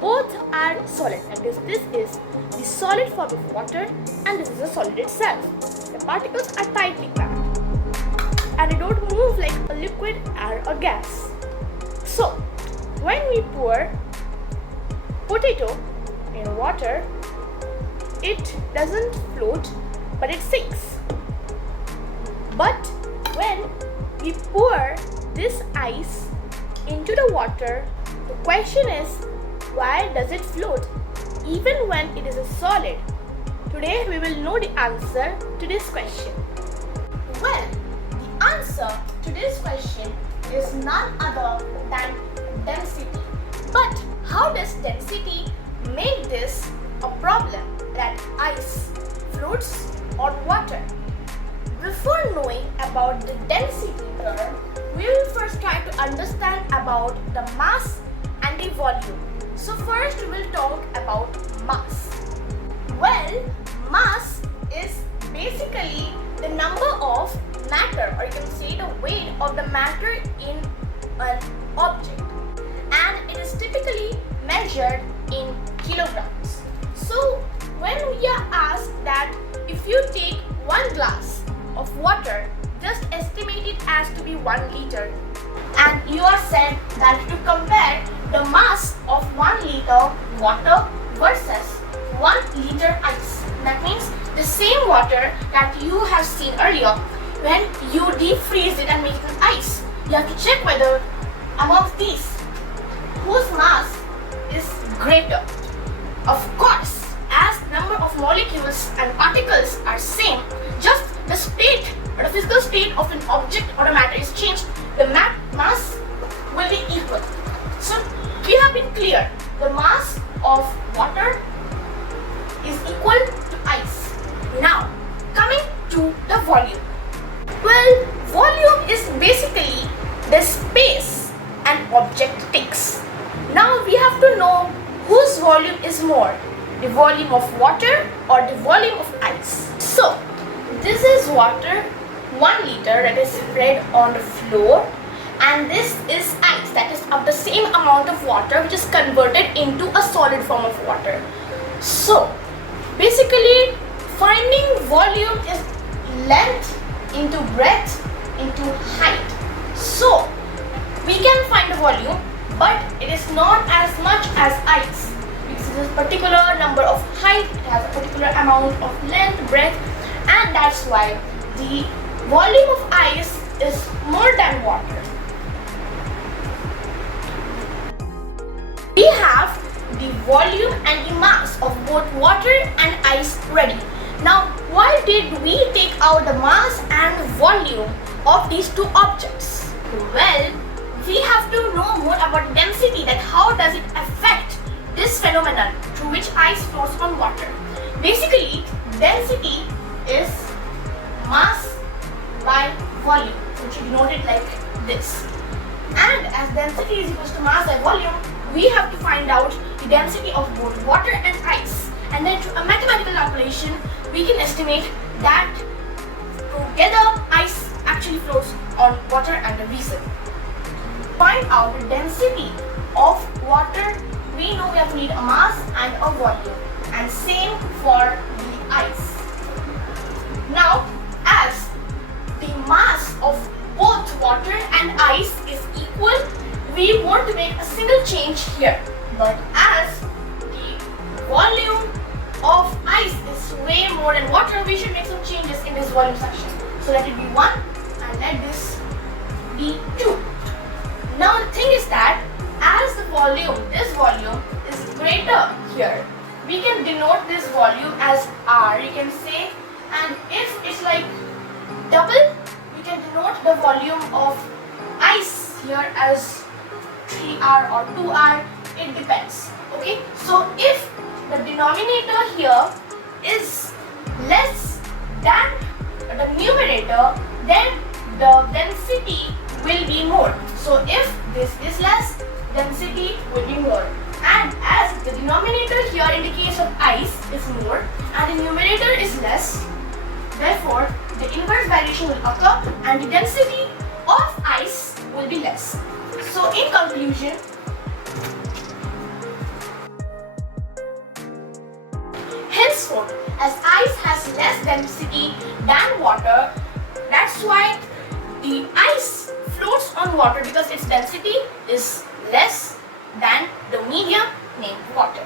Both are solid, that is, this is the solid form of water and this is the solid itself. The particles are tightly packed and they don't move like a liquid or a gas. So, when we pour potato in water, it doesn't float but it sinks. But when we pour this ice into the water, the question is, why does it float even when it is a solid? Today we will know the answer to this question. Well, the answer to this question is none other than density. But how does density make this a problem that ice floats on water? Before knowing about the density term, we will first try to understand about the mass and the volume. So first we will talk about mass. Well, mass is basically the number of matter, or you can say the weight of the matter in an object, and it is typically measured in kilograms. So when we are asked that if you take 1 glass of water, just estimate it as to be 1 liter, and you are said that to compare the mass of 1 liter water versus 1 liter ice. That means the same water that you have seen earlier, when you defreeze it and make it ice, you have to check whether amongst these, whose mass is greater. Of course, as number of molecules and particles are same, just the state or the physical state of an object or a matter is changed, the mass will be equal. So we have been clear, the mass of water is equal to ice. Now coming to the volume. Well, volume is basically the space an object takes. Now we have to know whose volume is more, the volume of water or the volume of ice. So this is water, 1 liter, that is spread on the floor, and this is ice, that is of the same amount of water which is converted into a solid form of water. So basically finding volume is length into breadth into height. So we can find the volume, but it is not as much as ice. Because it is a particular number of height, it has a particular amount of length, breadth, and that's why the volume of ice is more than water. We have the volume and the mass of both water and ice ready. Now, why did we take out the mass and volume of these two objects? Well, we have to know more about density, that how does it affect this phenomenon through which ice floats on water. Basically, density is mass by volume, which is denoted like this. And as density is equals to mass by volume, we have to find out the density of both water and ice. And then through a mathematical calculation, we can estimate that together ice actually floats on water, and the reason. Find out the density of water, we know we have to need a mass and a volume, and same for the ice. Now, as the mass of both water and ice is equal, we want to make a single change here. But as the volume of ice is way more than water, we should make some changes in this volume section. So let it be 1 and let this be 2. Now the thing is that as the volume, this volume is greater here, we can denote this volume as R, you can say, and if it's like double, we can denote the volume of ice here as 3R or 2R, it depends. Okay, so if the denominator here is less than the numerator, then the density will be more. So if this is less, density will be more. And as the denominator here in the case of ice is more and the numerator is less, therefore the inverse variation will occur and the density of ice will be less. So in conclusion, ice form. As ice has less density than water, that's why the ice floats on water because its density is less than the medium named water.